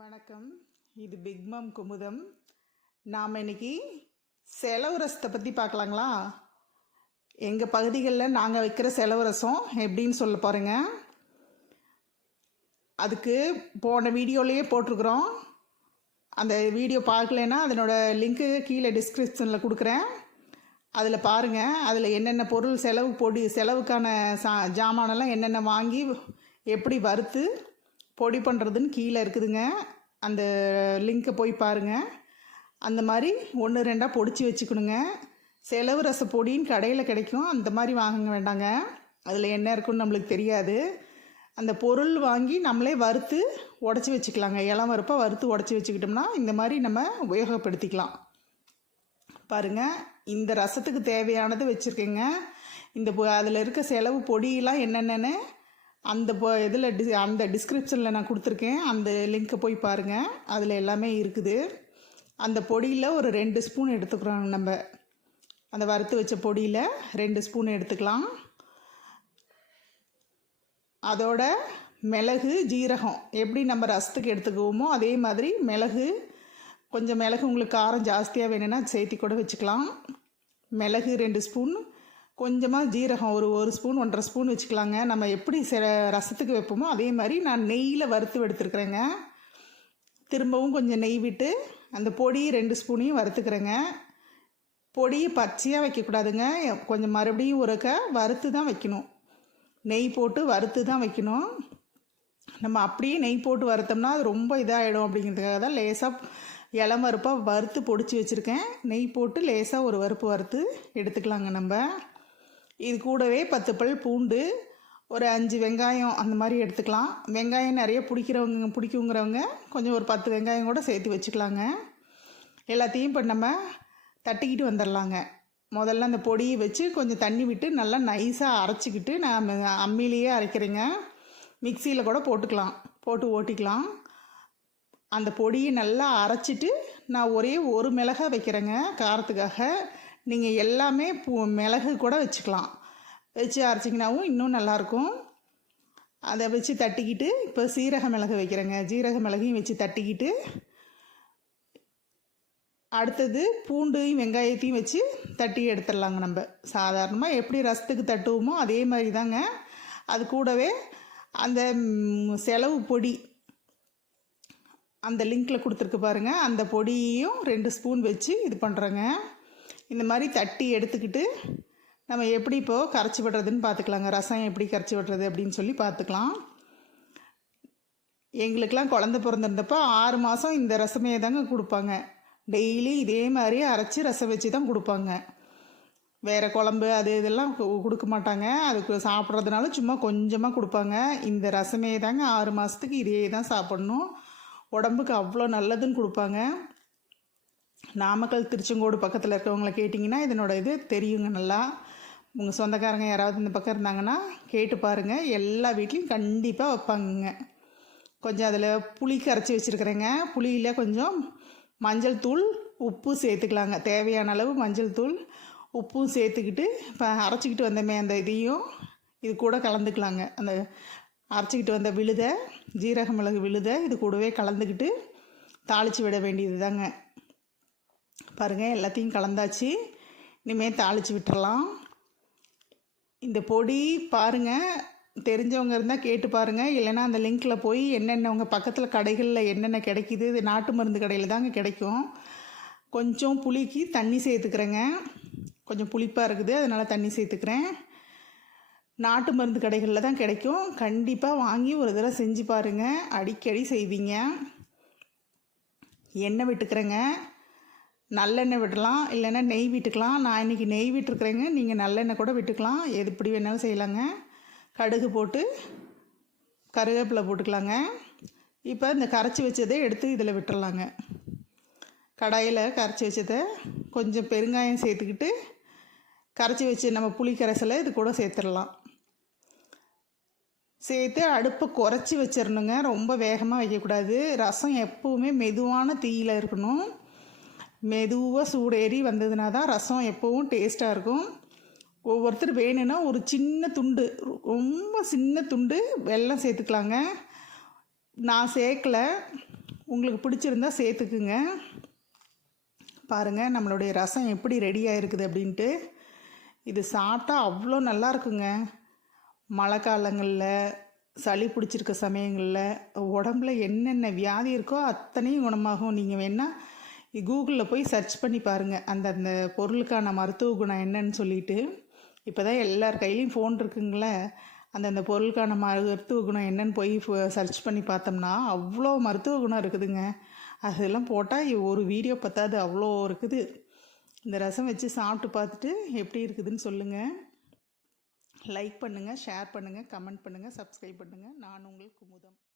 வணக்கம். இது பிக் மாம் குமுதம். நாம் இன்னைக்கு செலவு ரசத்தை பற்றி பார்க்கலாங்களா? எங்கள் பகுதிகளில் நாங்கள் வைக்கிற செலவு ரசம் எப்படின்னு சொல்ல போகிறேங்க. அதுக்கு போன வீடியோலேயே போட்டிருக்குறோம். அந்த வீடியோ பார்க்கலன்னா அதனோட லிங்க்கு கீழே டிஸ்கிரிப்ஷனில் கொடுக்குறேன். அதில் பாருங்கள். அதில் என்னென்ன பொருள் செலவுக்கான ஜாமானெல்லாம் என்னென்ன வாங்கி எப்படி வறுத்து பொடி பண்ணுறதுன்னு கீழே இருக்குதுங்க. அந்த லிங்க்கை போய் பாருங்கள். அந்த மாதிரி 1-2 பொடிச்சு வச்சுக்கணுங்க. செலவு ரச பொடின்னு கடையில் கிடைக்கும். அந்த மாதிரி வாங்க வேண்டாங்க. அதில் என்ன இருக்குன்னு நம்மளுக்கு தெரியாது. அந்த பொருள் வாங்கி நம்மளே வறுத்து உடச்சி வச்சுக்கலாங்க. இளம் வறுப்பாக வறுத்து உடச்சி வச்சுக்கிட்டோம்னா இந்த மாதிரி நம்ம உபயோகப்படுத்திக்கலாம். பாருங்கள், இந்த ரசத்துக்கு தேவையானது வச்சுருக்கேங்க. அதில் இருக்க செலவு பொடியெல்லாம் என்னென்னு அந்த டிஸ்கிரிப்ஷனில் நான் கொடுத்துருக்கேன். அந்த லிங்க்கை போய் பாருங்கள். அதில் எல்லாமே இருக்குது. அந்த பொடியில் ஒரு 2 ஸ்பூன் எடுத்துக்கிறோம். நம்ம அந்த வறுத்து வச்ச பொடியில் 2 ஸ்பூன் எடுத்துக்கலாம். அதோட மிளகு, ஜீரகம் எப்படி நம்ம ரசத்துக்கு எடுத்துக்குவோமோ அதே மாதிரி கொஞ்சம் மிளகு உங்களுக்கு காரம் ஜாஸ்தியாக வேணும்னா சேர்த்தி கூட வச்சுக்கலாம். மிளகு 2 ஸ்பூன், கொஞ்சமாக ஜீரகம் ஒரு ஸ்பூன் 1.5 ஸ்பூன் வச்சுக்கலாங்க. நம்ம எப்படி ரசத்துக்கு வைப்போமோ அதே மாதிரி நான் நெய்யில் வறுத்து எடுத்துருக்குறேங்க. திரும்பவும் கொஞ்சம் நெய் விட்டு அந்த பொடி 2 ஸ்பூனையும் வறுத்துக்கிறேங்க. பொடியை பச்சையாக வைக்கக்கூடாதுங்க. கொஞ்சம் மறுபடியும் வறுத்து தான் வைக்கணும். நெய் போட்டு வறுத்து தான் வைக்கணும். நம்ம அப்படியே நெய் போட்டு வறுத்தோம்னா அது ரொம்ப இதாகிடும். அப்படிங்கிறதுக்காக தான் லேசாக இளம் வறுப்பாக வறுத்து பொடிச்சு வச்சுருக்கேன். நெய் போட்டு லேசாக ஒரு வறுத்து எடுத்துக்கலாங்க. நம்ம இது கூடவே 10 பல் பூண்டு, ஒரு 5 வெங்காயம் அந்த மாதிரி எடுத்துக்கலாம். வெங்காயம் நிறைய பிடிக்குங்கிறவங்க கொஞ்சம் ஒரு 10 வெங்காயம் கூட சேர்த்து வச்சுக்கலாங்க. எல்லாத்தையும் இப்போ நம்ம தட்டிக்கிட்டு வந்துடலாங்க. முதல்ல அந்த பொடியை வச்சு கொஞ்சம் தண்ணி விட்டு நல்லா நைஸாக அரைச்சிக்கிட்டு, நான் அம்மிலேயே அரைக்கிறேங்க. மிக்சியில் கூட போட்டு ஓட்டிக்கலாம். அந்த பொடியை நல்லா அரைச்சிட்டு நான் ஒரே ஒரு மிளகாய் வைக்கிறேங்க காரத்துக்காக. நீங்கள் எல்லாமே மிளகு கூட வச்சுக்கலாம். வச்சு அரைச்சிங்கனாவும் இன்னும் நல்லாயிருக்கும். அதை வச்சு தட்டிக்கிட்டு இப்போ சீரக மிளகு வைக்கிறேங்க. ஜீரக மிளகையும் வச்சு தட்டிக்கிட்டு அடுத்தது பூண்டையும் வெங்காயத்தையும் வச்சு தட்டி எடுத்துடலாங்க. நம்ம சாதாரணமாக எப்படி ரசத்துக்கு தட்டுவோமோ அதே மாதிரி தாங்க. அது கூடவே அந்த செலவு பொடி அந்த லிங்கில் கொடுத்துருக்கு பாருங்கள். அந்த பொடியையும் 2 ஸ்பூன் வச்சு இது பண்ணுறேங்க. இந்த மாதிரி தட்டி எடுத்துக்கிட்டு நம்ம எப்படி இப்போது கரைச்சி விடுறதுன்னு பார்த்துக்கலாங்க. ரசம் எப்படி கரைச்சி விடுறது அப்படின்னு சொல்லி பார்த்துக்கலாம். எங்களுக்கெல்லாம் குழந்த பிறந்திருந்தப்போ 6 மாதம் இந்த ரசமே தாங்க கொடுப்பாங்க. டெய்லி இதே மாதிரி அரைச்சி ரசம் வச்சு தான் கொடுப்பாங்க. வேறு குழம்பு இதெல்லாம் கொடுக்க மாட்டாங்க. அதுக்கு சாப்பிட்றதுனால சும்மா கொஞ்சமாக கொடுப்பாங்க. இந்த ரசமே தாங்க 6 மாதத்துக்கு இதே தான் சாப்பிட்ணும். உடம்புக்கு அவ்வளோ நல்லதுன்னு கொடுப்பாங்க. நாமக்கல், திருச்செங்கோடு பக்கத்தில் இருக்கவங்கள கேட்டிங்கன்னா இதனோட இது தெரியுங்க நல்லா. உங்கள் சொந்தக்காரங்க யாராவது இந்த பக்கம் இருந்தாங்கன்னா கேட்டு பாருங்கள். எல்லா வீட்லேயும் கண்டிப்பாக வைப்பாங்கங்க. கொஞ்சம் அதில் புளி கரைச்சி வச்சுருக்குறேங்க. புளியில் கொஞ்சம் மஞ்சள் தூள், உப்பு சேர்த்துக்கலாங்க. தேவையான அளவு மஞ்சள் தூள், உப்பும் சேர்த்துக்கிட்டு இப்போ அரைச்சிக்கிட்டு வந்தோமே அந்த இதையும் இது கூட கலந்துக்கலாங்க. அந்த அரைச்சிக்கிட்டு வந்த விழுதை, ஜீரக மிளகு விழுதை இது கூடவே கலந்துக்கிட்டு தாளித்து விட வேண்டியது தாங்க. பாருங்கள், எல்லாத்தையும் கலந்தாச்சு. இனிமேல் தாளித்து விட்டுறலாம். இந்த பொடி பாருங்கள், தெரிஞ்சவங்க இருந்தால் கேட்டு பாருங்கள். இல்லைன்னா அந்த லிங்க்கில் போய் என்னென்ன உங்கள் பக்கத்தில் கடைகளில் என்னென்ன கிடைக்கிது, இது நாட்டு மருந்து கடையில் தாங்க கிடைக்கும். கொஞ்சம் புளிக்கு தண்ணி சேர்த்துக்கிறேங்க. கொஞ்சம் புளிப்பாக இருக்குது, அதனால் தண்ணி சேர்த்துக்கிறேன். நாட்டு மருந்து கடைகளில் தான் கிடைக்கும். கண்டிப்பாக வாங்கி ஒரு தடவை செஞ்சு பாருங்கள். அடிக்கடி செய்வீங்க. எண்ணெய் விட்டுக்கிறேங்க. நல்லெண்ணெய் விடலாம், இல்லைன்னா நெய் விட்டுக்கலாம். நான் இன்றைக்கி நெய் விட்டுருக்குறேங்க. நீங்கள் நல்லெண்ணெய் கூட விட்டுக்கலாம். எது இப்படி வேணாலும் செய்யலாங்க. கடுகு போட்டு கருவேப்பிலை போட்டுக்கலாங்க. இப்போ இந்த கரைச்சி வச்சதை எடுத்து இதில் விட்டுறலாங்க. கடாயில் கரைச்சி வச்சதை கொஞ்சம் பெருங்காயம் சேர்த்துக்கிட்டு கரைச்சி வச்சு நம்ம புளி கரைசலை இது கூட சேர்த்துடலாம். சேர்த்து அடுப்பை குறைச்சி வச்சிடணுங்க. ரொம்ப வேகமாக வைக்கக்கூடாது. ரசம் எப்போவுமே மெதுவான தீயில் இருக்கணும். மெதுவாக சூடேறி வந்ததுனா தான் ரசம் எப்போவும் டேஸ்ட்டாக இருக்கும். ஒவ்வொருத்தர் வேணும்னா ஒரு சின்ன துண்டு, ரொம்ப சின்ன துண்டு வெல்லம் சேர்த்துக்கலாங்க. நான் சேர்க்கலை. உங்களுக்கு பிடிச்சிருந்தா சேர்த்துக்குங்க. பாருங்கள் நம்மளுடைய ரசம் எப்படி ரெடியாக இருக்குது அப்படின்ட்டு. இது சாப்பிட்டா அவ்வளோ நல்லா இருக்குங்க. மழை காலங்களில், சளி பிடிச்சிருக்க சமயங்களில், உடம்புல என்னென்ன வியாதி இருக்கோ அத்தனையும் குணமாகும். நீங்கள் வேணால் கூகுளில் போய் சர்ச் பண்ணி பாருங்கள் அந்த பொருளுக்கான மருத்துவ குணம் என்னன்னு சொல்லிட்டு. இப்போ தான் எல்லார் கையிலையும் ஃபோன் இருக்குங்களே, அந்தந்த பொருளுக்கான மருத்துவ குணம் என்னன்னு போய் சர்ச் பண்ணி பார்த்தோம்னா அவ்வளோ மருத்துவ குணம் இருக்குதுங்க. அதெல்லாம் போட்டால் ஒரு வீடியோ பத்தாது, அவ்வளோ இருக்குது. இந்த ரசம் வச்சு சாப்பிட்டு பார்த்துட்டு எப்படி இருக்குதுன்னு சொல்லுங்கள். லைக் பண்ணுங்கள், ஷேர் பண்ணுங்கள், கமெண்ட் பண்ணுங்கள், சப்ஸ்கிரைப் பண்ணுங்கள். நான் உங்கள் குமுதம்.